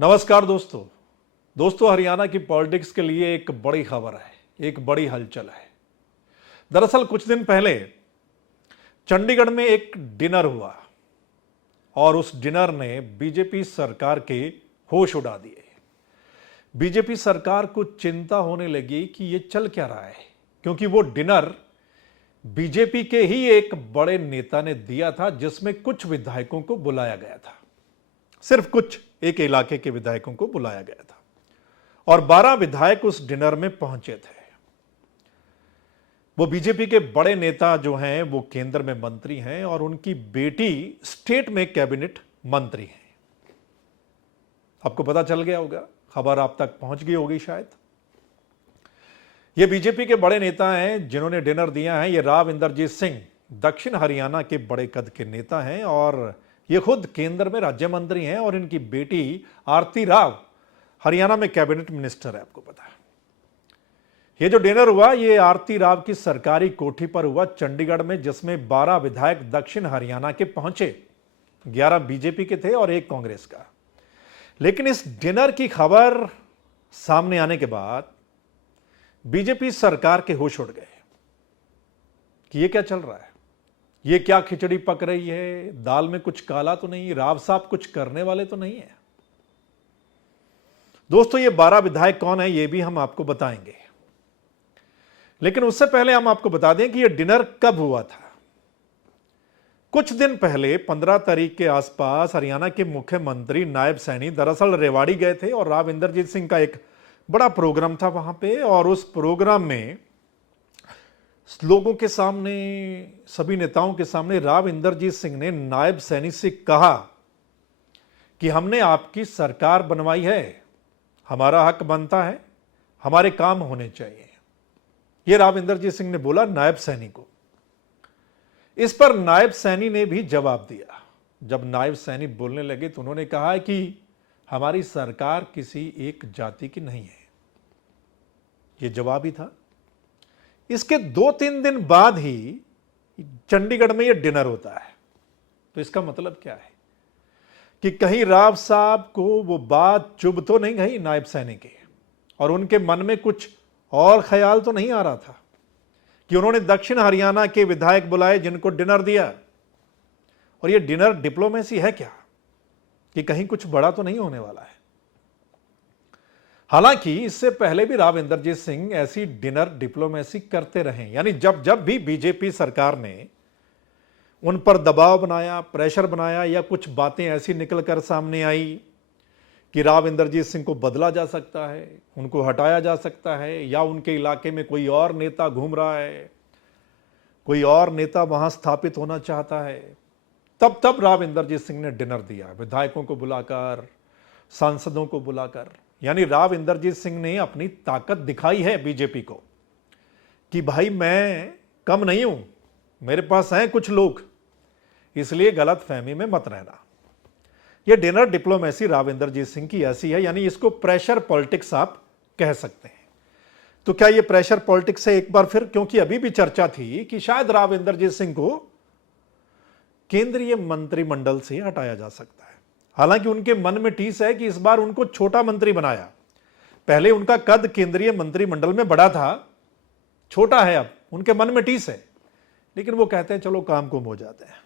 नमस्कार दोस्तों हरियाणा की पॉलिटिक्स के लिए एक बड़ी खबर है, एक बड़ी हलचल है। दरअसल कुछ दिन पहले चंडीगढ़ में एक डिनर हुआ और उस डिनर ने बीजेपी सरकार के होश उड़ा दिए। बीजेपी सरकार को चिंता होने लगी कि ये चल क्या रहा है, क्योंकि वो डिनर बीजेपी के ही एक बड़े नेता ने दिया था, जिसमें कुछ विधायकों को बुलाया गया था। सिर्फ कुछ एक इलाके के विधायकों को बुलाया गया था और 12 विधायक उस डिनर में पहुंचे थे। वो बीजेपी के बड़े नेता जो हैं वो केंद्र में मंत्री हैं और उनकी बेटी स्टेट में कैबिनेट मंत्री हैं। आपको पता चल गया होगा, खबर आप तक पहुंच गई होगी शायद। ये बीजेपी के बड़े नेता हैं जिन्होंने डिनर दिया है। ये राव इंदरजीत सिंह दक्षिण हरियाणा के बड़े कद के नेता हैं और ये खुद केंद्र में राज्य मंत्री हैं और इनकी बेटी आरती राव हरियाणा में कैबिनेट मिनिस्टर है। आपको पता है, ये जो डिनर हुआ ये आरती राव की सरकारी कोठी पर हुआ चंडीगढ़ में, जिसमें 12 विधायक दक्षिण हरियाणा के पहुंचे। 11 बीजेपी के थे और एक कांग्रेस का। लेकिन इस डिनर की खबर सामने आने के बाद बीजेपी सरकार के होश उड़ गए कि ये क्या चल रहा है, ये क्या खिचड़ी पक रही है, दाल में कुछ काला तो नहीं, राव साहब कुछ करने वाले तो नहीं है। दोस्तों ये 12 विधायक कौन है ये भी हम आपको बताएंगे, लेकिन उससे पहले हम आपको बता दें कि यह डिनर कब हुआ था। कुछ दिन पहले 15 तारीख के आसपास हरियाणा के मुख्यमंत्री नायब सैनी दरअसल रेवाड़ी गए थे और राव इंदरजीत सिंह का एक बड़ा प्रोग्राम था वहां पे। और उस प्रोग्राम में लोगों के सामने, सभी नेताओं के सामने राव इंदरजीत सिंह ने नायब सैनी से कहा कि हमने आपकी सरकार बनवाई है, हमारा हक बनता है, हमारे काम होने चाहिए। यह राव इंदरजीत सिंह ने बोला नायब सैनी को। इस पर नायब सैनी ने भी जवाब दिया। जब नायब सैनी बोलने लगे तो उन्होंने कहा कि हमारी सरकार किसी एक जाति की नहीं है। यह जवाब ही था। इसके 2-3 दिन बाद ही चंडीगढ़ में यह डिनर होता है। तो इसका मतलब क्या है कि कहीं राव साहब को वो बात चुभ तो नहीं गई नायब सैनी के, और उनके मन में कुछ और ख्याल तो नहीं आ रहा था कि उन्होंने दक्षिण हरियाणा के विधायक बुलाए जिनको डिनर दिया। और ये डिनर डिप्लोमेसी है क्या, कि कहीं कुछ बड़ा तो नहीं होने वाला है। हालांकि इससे पहले भी राव इंदरजीत सिंह ऐसी डिनर डिप्लोमेसी करते रहे, यानी जब जब भी बीजेपी सरकार ने उन पर दबाव बनाया, प्रेशर बनाया, या कुछ बातें ऐसी निकलकर सामने आई कि राव इंदरजीत सिंह को बदला जा सकता है, उनको हटाया जा सकता है, या उनके इलाके में कोई और नेता घूम रहा है, कोई और नेता वहां स्थापित होना चाहता है, तब राव इंदरजीत सिंह ने डिनर दिया, विधायकों को बुलाकर, सांसदों को बुलाकर। यानी राव इंदरजीत सिंह ने अपनी ताकत दिखाई है बीजेपी को कि भाई मैं कम नहीं हूं, मेरे पास हैं कुछ लोग, इसलिए गलत फहमी में मत रहना। यह डिनर डिप्लोमेसी राव इंदरजीत सिंह की ऐसी है, यानी इसको प्रेशर पॉलिटिक्स आप कह सकते हैं। तो क्या यह प्रेशर पॉलिटिक्स है एक बार फिर, क्योंकि अभी भी चर्चा थी कि शायद राव इंदरजीत सिंह को केंद्रीय मंत्रिमंडल से हटाया जा सकता है। हालांकि उनके मन में टीस है कि इस बार उनको छोटा मंत्री बनाया। पहले उनका कद केंद्रीय मंत्रिमंडल में बड़ा था, छोटा है अब, उनके मन में टीस है। लेकिन वो कहते हैं चलो काम कुम हो जाते हैं।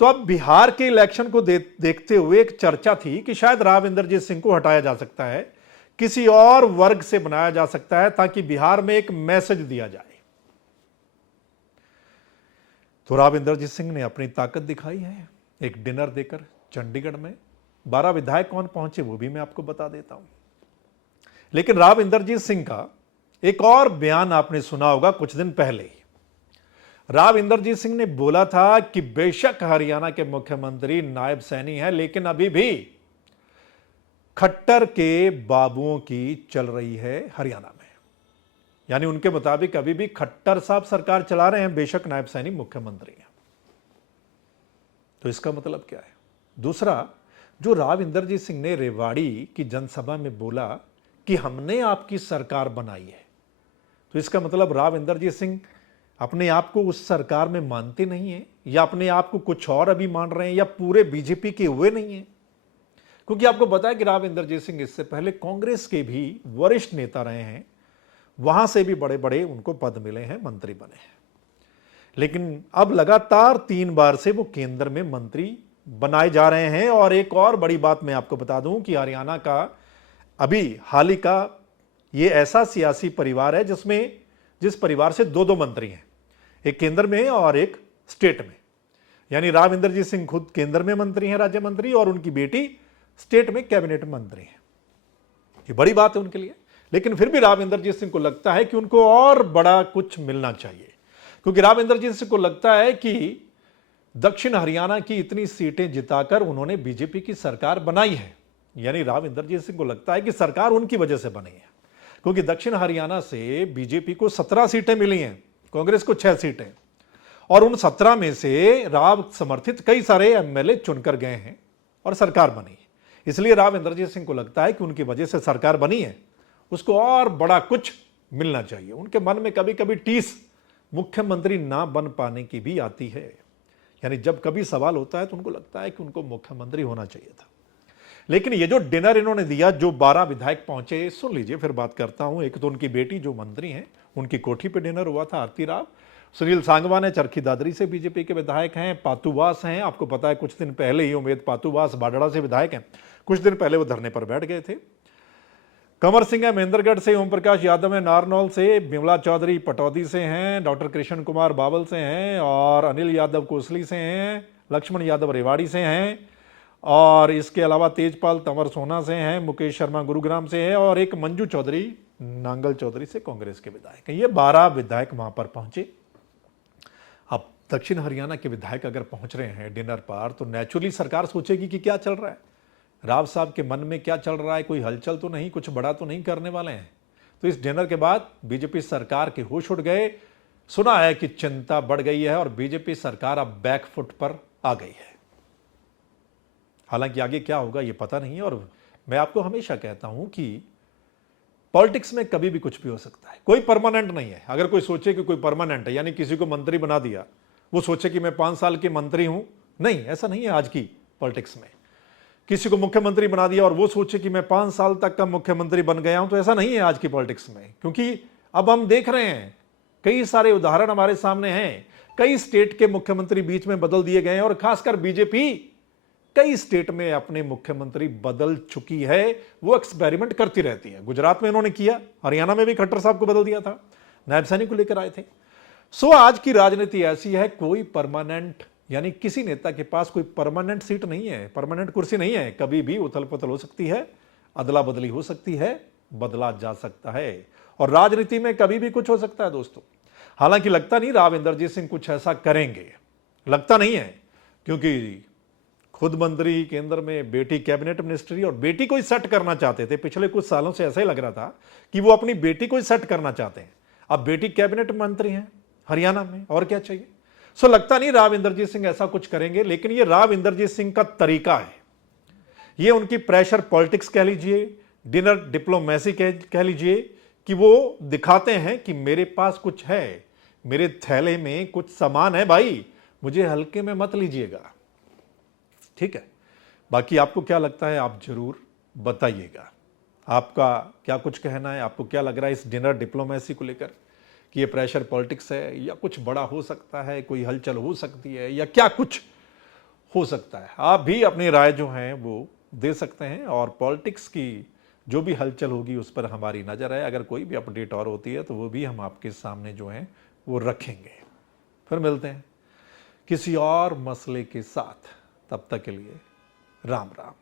तो अब बिहार के इलेक्शन को देखते हुए एक चर्चा थी कि शायद राव इंदरजीत सिंह को हटाया जा सकता है, किसी और वर्ग से बनाया जा सकता है, ताकि बिहार में एक मैसेज दिया जाए। तो राव इंदरजीत सिंह ने अपनी ताकत दिखाई है एक डिनर देकर चंडीगढ़ में। 12 विधायक कौन पहुंचे वो भी मैं आपको बता देता हूं। लेकिन राव इंदरजीत सिंह का एक और बयान आपने सुना होगा कुछ दिन पहले ही। राव इंदरजीत सिंह ने बोला था कि बेशक हरियाणा के मुख्यमंत्री नायब सैनी है, लेकिन अभी भी खट्टर के बाबुओं की चल रही है हरियाणा में। यानी उनके मुताबिक अभी भी खट्टर साहब सरकार चला रहे हैं, बेशक नायब सैनी मुख्यमंत्री हैं। तो इसका मतलब क्या है? दूसरा, जो राव इंदरजीत सिंह ने रेवाड़ी की जनसभा में बोला कि हमने आपकी सरकार बनाई है, तो इसका मतलब राव इंदरजीत सिंह अपने आप को उस सरकार में मानते नहीं है, या अपने आप को कुछ और अभी मान रहे हैं, या पूरे बीजेपी के हुए नहीं है। क्योंकि आपको पता है कि राव इंद्रजीत सिंह इससे पहले कांग्रेस के भी वरिष्ठ नेता रहे हैं, वहां से भी बड़े बड़े उनको पद मिले हैं, मंत्री बने हैं। लेकिन अब लगातार 3 बार से वो केंद्र में मंत्री बनाए जा रहे हैं। और एक और बड़ी बात मैं आपको बता दूं कि हरियाणा का अभी हाल ही का ये ऐसा सियासी परिवार है जिस परिवार से 2-2 मंत्री हैं, एक केंद्र में और एक स्टेट में। यानी राव इंद्रजीत सिंह खुद केंद्र में मंत्री हैं, राज्य मंत्री, और उनकी बेटी स्टेट में कैबिनेट मंत्री हैं। ये बड़ी बात है उनके लिए। लेकिन फिर भी राव इंद्रजीत सिंह को लगता है कि उनको और बड़ा कुछ मिलना चाहिए, क्योंकि राव इंद्रजीत सिंह को लगता है कि दक्षिण हरियाणा की इतनी सीटें जिताकर उन्होंने बीजेपी की सरकार बनाई है। यानी राव इंद्रजीत सिंह को लगता है कि सरकार उनकी वजह से बनी है, क्योंकि दक्षिण हरियाणा से बीजेपी को 17 सीटें मिली हैं, कांग्रेस को 6 सीटें, और उन 17 में से राव समर्थित कई सारे एमएलए चुनकर गए हैं और सरकार बनी है। इसलिए राव इंद्रजीत सिंह को लगता है कि उनकी वजह से सरकार बनी है, उसको और बड़ा कुछ मिलना चाहिए। उनके मन में कभी कभी टीस मुख्यमंत्री ना बन पाने की भी आती है। यानी जब कभी सवाल होता है तो उनको लगता है कि उनको मुख्यमंत्री होना चाहिए था। लेकिन ये जो डिनर इन्होंने दिया, जो 12 विधायक पहुंचे, सुन लीजिए फिर बात करता हूं। एक तो उनकी बेटी जो मंत्री हैं, उनकी कोठी पे डिनर हुआ था, आरती राव। सुनील सांगवान है, चरखी दादरी से बीजेपी के विधायक हैं। पातूवास हैं, आपको पता है कुछ दिन पहले ही उमेद पातूवास बाडड़ा से विधायक हैं, कुछ दिन पहले वो धरने पर बैठ गए थे। कंवर सिंह है महेंद्रगढ़ से, ओम प्रकाश यादव है नारनौल से, बिमला चौधरी पटौदी से हैं, डॉक्टर कृष्ण कुमार बावल से हैं, और अनिल यादव कोसली से हैं, लक्ष्मण यादव रेवाड़ी से हैं, और इसके अलावा तेजपाल तंवर सोना से हैं, मुकेश शर्मा गुरुग्राम से है, और एक मंजू चौधरी नांगल चौधरी से कांग्रेस के विधायक हैं। ये 12 विधायक वहां पर पहुंचे। अब दक्षिण हरियाणा के विधायक अगर पहुंच रहे हैं डिनर पर, तो नेचुरली सरकार सोचेगी कि क्या चल रहा है, राव साहब के मन में क्या चल रहा है, कोई हलचल तो नहीं, कुछ बड़ा तो नहीं करने वाले हैं। तो इस डिनर के बाद बीजेपी सरकार के होश उड़ गए। सुना है कि चिंता बढ़ गई है और बीजेपी सरकार अब बैकफुट पर आ गई है। हालांकि आगे क्या होगा ये पता नहीं है, और मैं आपको हमेशा कहता हूं कि पॉलिटिक्स में कभी भी कुछ भी हो सकता है, कोई परमानेंट नहीं है। अगर कोई सोचे कि कोई परमानेंट है, यानी किसी को मंत्री बना दिया, वो सोचे कि मैं 5 साल के मंत्री हूं, नहीं, ऐसा नहीं है आज की पॉलिटिक्स में। किसी को मुख्यमंत्री बना दिया और वो सोचे कि मैं 5 साल तक का मुख्यमंत्री बन गया हूं, तो ऐसा नहीं है आज की पॉलिटिक्स में। क्योंकि अब हम देख रहे हैं, कई सारे उदाहरण हमारे सामने हैं, कई स्टेट के मुख्यमंत्री बीच में बदल दिए गए हैं, और खासकर बीजेपी कई स्टेट में अपने मुख्यमंत्री बदल चुकी है। वो एक्सपेरिमेंट करती रहती है। गुजरात में इन्होंने किया, हरियाणा में भी खट्टर साहब को बदल दिया था, नायब सैनी को लेकर आए थे। सो आज की राजनीति ऐसी है, कोई परमानेंट, यानी किसी नेता के पास कोई परमानेंट सीट नहीं है, परमानेंट कुर्सी नहीं है। कभी भी उथल पुथल हो सकती है, अदला बदली हो सकती है, बदला जा सकता है, और राजनीति में कभी भी कुछ हो सकता है दोस्तों। हालांकि लगता नहीं राव इंद्रजीत सिंह कुछ ऐसा करेंगे, लगता नहीं है, क्योंकि खुद मंत्री केंद्र में, बेटी कैबिनेट मिनिस्ट्री, और बेटी को ही सेट करना चाहते थे। पिछले कुछ सालों से ऐसा ही लग रहा था कि वो अपनी बेटी को ही सेट करना चाहते हैं। अब बेटी कैबिनेट मंत्री हैं हरियाणा में, और क्या चाहिए। सो लगता नहीं राव इंद्रजीत सिंह ऐसा कुछ करेंगे। लेकिन ये राव इंद्रजीत सिंह का तरीका है, ये उनकी प्रेशर पॉलिटिक्स कह लीजिए, डिनर डिप्लोमेसी कह लीजिए, कि वो दिखाते हैं कि मेरे पास कुछ है, मेरे थैले में कुछ सामान है भाई, मुझे हल्के में मत लीजिएगा। ठीक है, बाकी आपको क्या लगता है आप जरूर बताइएगा। आपका क्या कुछ कहना है, आपको क्या लग रहा है इस डिनर डिप्लोमेसी को लेकर, कि ये प्रेशर पॉलिटिक्स है, या कुछ बड़ा हो सकता है, कोई हलचल हो सकती है, या क्या कुछ हो सकता है। आप भी अपनी राय जो है वो दे सकते हैं, और पॉलिटिक्स की जो भी हलचल होगी उस पर हमारी नज़र है। अगर कोई भी अपडेट और होती है तो वो भी हम आपके सामने जो है वो रखेंगे। फिर मिलते हैं किसी और मसले के साथ, तब तक के लिए राम राम।